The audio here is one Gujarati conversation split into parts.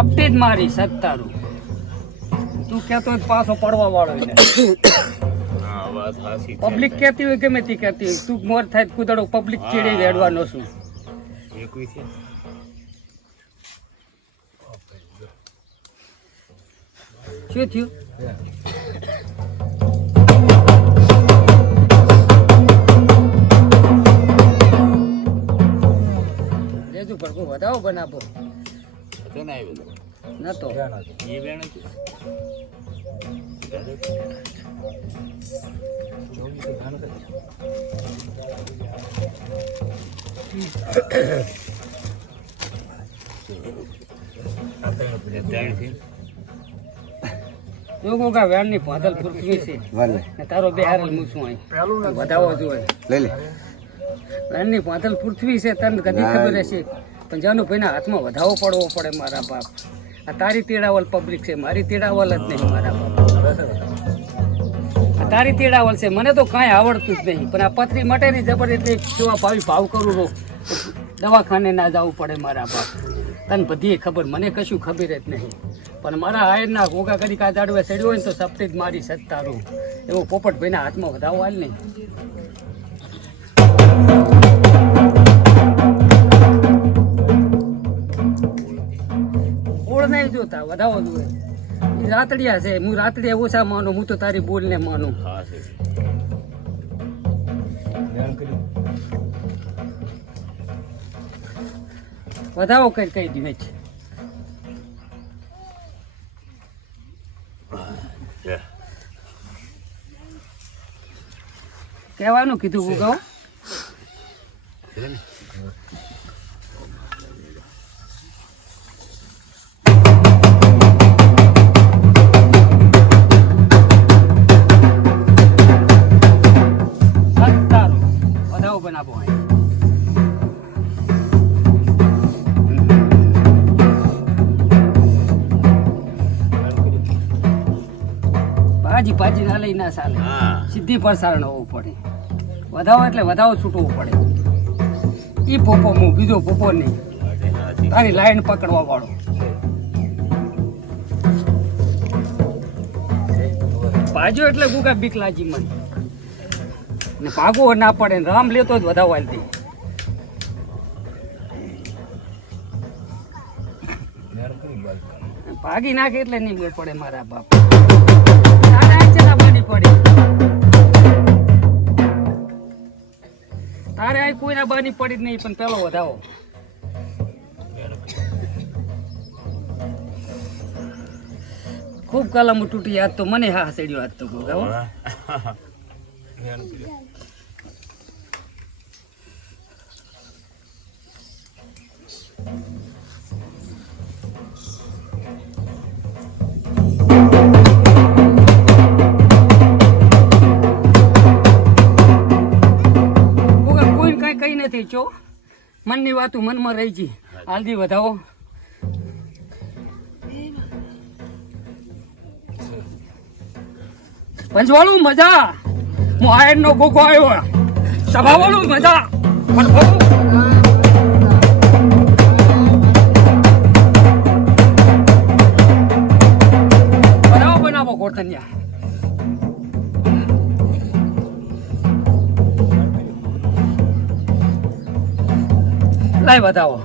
સપટી જ મારી સત્તારું તું કહેતો પાછો પડવા વાળો પબ્લિક કહેતી હોય ગમે તે કહેતી હોય તું મોર થાય કુદડો પબ્લિક ચીડી વેડવાનો છું શું થયું લેજો ભરપૂર વધાવો બનાવો નતો વેણની પાદલ પૃથ્વી છે તારો બે હારલ મૂછું અહીં વધાવો જોઈએ લઈ લે વેણની પાદલ પૃથ્વી છે તને કદી ખબર હશે પણ જાનું ભાઈના હાથમાં વધાવો પડવો પડે મારા બાપ આ તારી તેડાવલ પબ્લિક છે મારી તેડાવલ જ નહીં મારા બાપ આ તારી તેડાવલ છે મને તો કાંઈ આવડતું જ નહીં પણ આ પથરી મટેની જબર એટલે કેવા ભાવ કરું રહો દવાખાને ના જવું પડે મારા બાપ તને બધી ખબર મને કશું ખબર જ નહીં પણ મારા આયરના ઘોઘા કરી કા દાડવે ચડ્યો હોય ને તો સપટી જ મારી સત્તારું એવો પોપટભાઈના હાથમાં વધાવો હાલ નહીં ઓળ નહીં જોતા વધાવો જોઈએ એ રાતડિયા છે હું રાતડિયા ઓછા માનું હું તો તારી બોલને માનું વધાવો કઈ કઈ દીધે છે કહેવાનું કીધું હું કહું વધાવો બનાવો ભાજી ના લઈ ના ચાલે સીધી પ્રસારણ હોવું પડે વધાવો એટલે વધાવો છૂટવું પડે ઈ પોપો હું બીજો પોપો નહીં તારી લાઈન પકડવા વાળો ભાજો એટલે ગુગા બીક લાજી મને ને ભાગવો ના પડે ને રામ લેતો જ વધાવો હાલતી ભાગી નાખે એટલે નહીં મેળ પડે મારા બાપ તારે આ કોઈના બાની પડી જ નહીં પણ પેલો વધાવો ખૂબ કલમ તૂટી યાદ તો મને હા સેડ્યો હાથ તો ગાવો નથી ચો મનની વાતું મનમાં રહી ગઈ હાલદી વધાવો પંચવાળું મજા હું આયર નો ગોગો આવ્યો સભાવાળું મજા બનાવો બનાવો ગોરધનિયા લાઈ બતાવો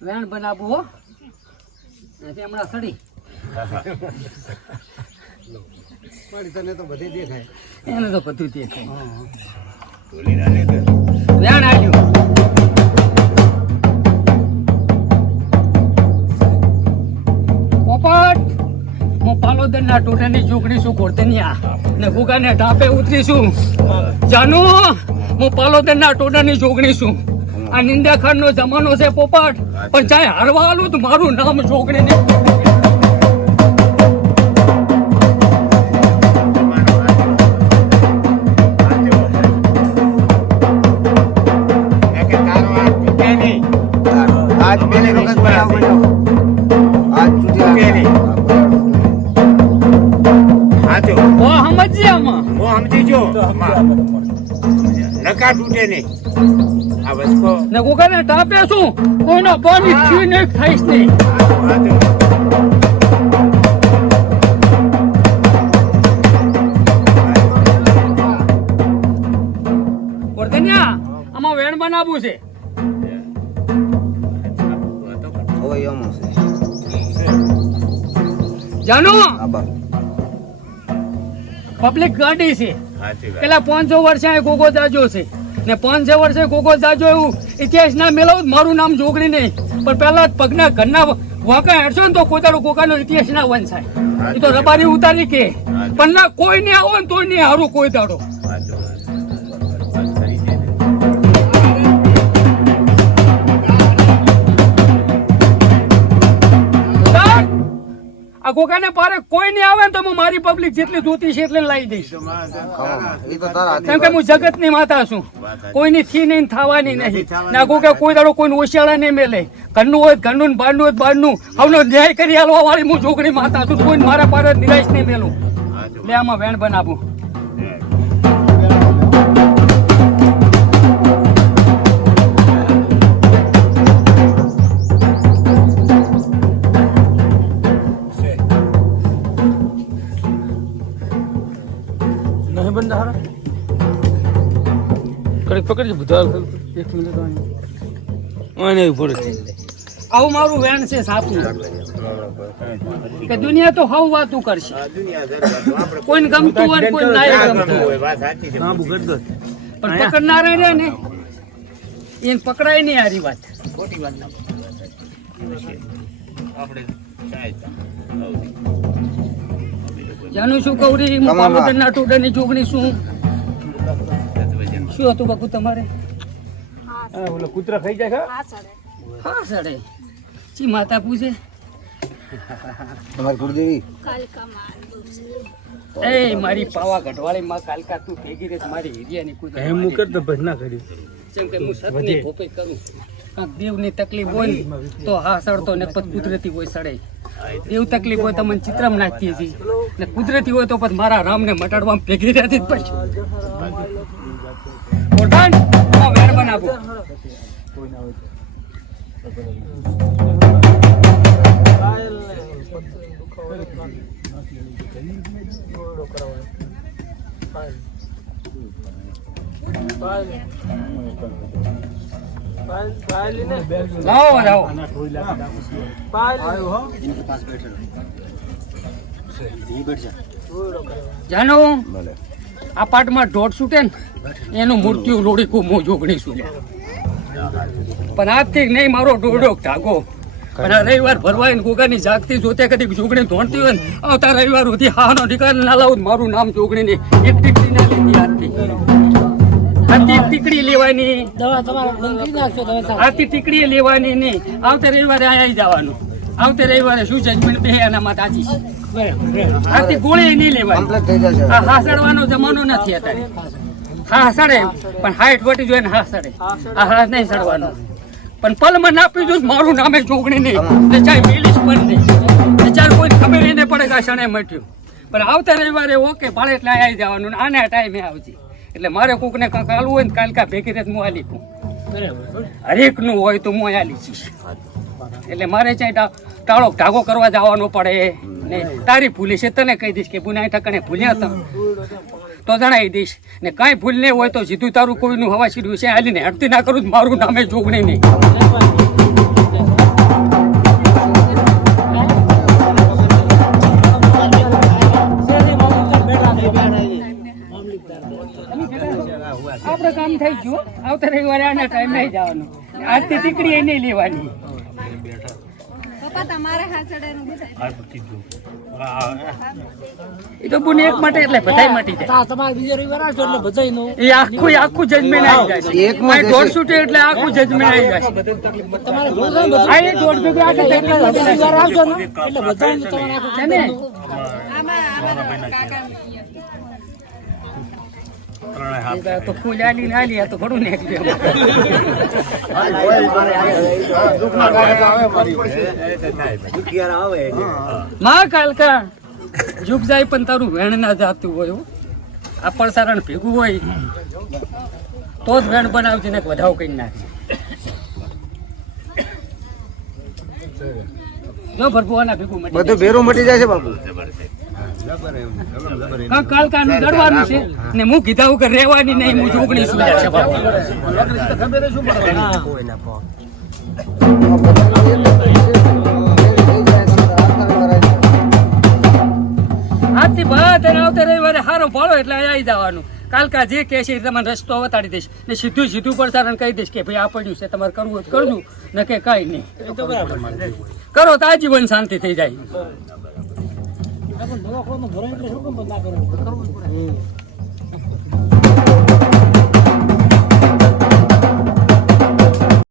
વેણ બનાવવું હો હમણાં સડી તને તો બધી દેખાય એને તો બધું દેખાય વેણ આવ્યું હું પાલોદર ના ટોટાની ઝૂંકડી શું કોર્તનિયા ને ગુગાને ઢાપે ઉતરીશું જાનુ હું પાલોદર ના ટોટાની ઝૂંકડી છું આ નિંદાખંડ નો જમાનો છે પોપટ પણ ચાહે હારવા આલું તો મારું નામ ઝૂંકડી નહીં आज पहले वक्त पर आज નકા તૂટે નહીં આ વસ્કો ને કોકાને ટાપે શું કોઈનો પાણી થી ને ખાઈશ નહીં વર્ધન્યા આમાં વેણ બનાવવું છે જાનો પબ્લિક ગાડી છે પેલા 500 વર્ષે ગોગો જાજો છે ને 500 વર્ષે ગોગો જાજો એવું ઇતિહાસ ના મેળવું મારું નામ જોગણી નહીં પણ પેલા પગના ઘરના વાંકા હેડશો ને તો કોતારો કોકાનો ઇતિહાસ ના વંશાય એ તો રબારી ઉતારી કે પણ ના કોઈ નહીં આવો ને તોય નહીં હારું કોઈ દાડો આ કોકાને પારે કોઈ નહીં આવે ને તો હું મારી પબ્લિક જેટલી જોતી છે એટલે લાવી દઈશ કેમ કે હું જગત ની માતા છું કોઈની થી નહીં થવાની નહીં ના કોકે કોઈ દાડો કોઈ ઓશિયાળા નહીં મેલે ઘરનું હોય ઘરનું બહારનું હોય બહારનું આવનો ન્યાય કરી હાલવા વાળી હું છોકરી માતા છું કોઈ મારા પારે નિરાશ નહીં મેલું લે આમાં વેણ બનાવું પકડજો બધા એક મિનિટ આવું મારું વેણ છે સાપનું કે દુનિયા તો હવ વાતું કરશે કોઈને ગમતું હોય કોઈ ના ગમતું હોય પણ પકડનારા રહ્યા ને એને પકડાય નહીં આરી વાત ખોટી વાત ના જાનું શું કવરી પામોદરના ટોડાની જોગણી શું હતું બાપુ તમારે ઓલો કૂતરા ખાઈ જાય હા સડે ચી માતા પૂછે તમારી ગુરુદેવી એ મારી પાવા ગઢવાળી માં કાલકા તું ભેગી રે મારી હિરિયાની કૂતરા એમ મુકર તો ભજના કરી જેમ કે હું સતની ભોપે કરું કાંક દેવની તકલીફ હોય તો હા સડતો ને પછી કુદરતી હોય સડે દેવ તકલીફ હોય તો મને ચિત્રમ નાખીએ છીએ ને કુદરતી હોય તો પછી મારા રામને મટાડવામાં ભેગી રહેતી જ પછી ઓઢાણ વેણ બનાવો લાવો લાવો જાનો આ પાટમાં દોઢ છૂટે ને એનું મૃત્યુ લોડી કો મો જોગણી છું પણ આજથી નહીં મારો દોડો ધાગો પણ આ રવિવાર ભરવાય ને ગોગાની જાગતી જોતે કદી જોગણી ધોણતી હોય ને આવતા રવિવાર સુધી હાનો ઠીકાને ના લાવું મારું નામ જોગણી ને એક ટીકડી ના લીધી આજથી ટીકડી લેવાની આજથી ટીકડી લેવાની નહીં આવતા રવિવારે આવી જવાનું આવતા રવિવારે શું જજમેન્ટ બે એના માં તાજી આજથી ગોળી નહીં લેવાની આ હાસડવાનો જમાનો નથી અત્યારે હા સડે પણ હાઈટ વટી જોઈએ ને હા સડે આ હા નહીં સડવાનો પણ પલમાં ના પીધું મારું નામે જોગણી નહીં ને ચાહે મિલીશ પણ નહીં ચાલ કોઈ ખબર નહીં પડે કે આ ક્ષણે મટ્યું પણ આવતા રવિવારે ઓકે ભાડે એટલે આવી જવાનું ને આના ટાઈમે આવજે એટલે મારે કોકને કાંક આલવું હોય ને કાલકા ભેગી રેત હું આલી કું હરેકનું હોય તો હું આલી જઈશ એટલે મારે ચાહે ટાળો ઢાગો કરવા જવાનો પડે ને તારી ભૂલી છે તને કહી દઈશ કે બુનાઈ ઠકણે ભૂલ્યા તમે તો જણાવી દઈશ ને કાંઈ ભૂલ નહીં હોય તો સીધું તારું કોઈનું હવા સીધું છે હાલીને હડતી ના કરું મારું નામે જોગણી નહીં આપડે કામ થઈ ગયું આવતા રવિવારે આના ટાઈમ નહીં જવાનું આજથી ટીકડી નહીં લેવાની એ તો બુને એક માટે એટલે બધાય મટી જાય તમારે બીજો રવિવાર આવજો એટલે બધાયનું એ આખું જજમેન્ટ આવી જાય એક માં 150 એટલે આખું જજમેન્ટ આવી જાય તમારે આ એક 150 રવિવાર આવજો ને એટલે બધાયનું તમારે આખું છે ને તો ફૂલ આલી નાલી આ તો ઘણું ને માં કાલકા જુગ જાય પણ તારું વેણ ના જાતું હોય આ પરસારણ ભેગું હોય તો જ વેણ બનાવજે ને વધાવો કઈ નાખે જો ભરપૂરના ભેગું મટી બધું ભેરું મટી જાય છે બાપુ. કાલકાનું દડવાનું છે ને હું કીધા વગર રહેવાની નહીં હું જોગણી સુધા છે બાપુ આજથી બધા આવતા રવિવારે સારો ભાડો એટલે અહીંયા આવી જવાનું કાલકા જે કહે છે તમને રસ્તો બતાડી દઈશ ને સીધું સીધું પડસારણ કહી દઈશ કે ભાઈ આ પડ્યું છે તમારે કરવું હોય તો કરજો ને કે કાંઈ નહીં કરો તો આજીવન શાંતિ થઈ જાય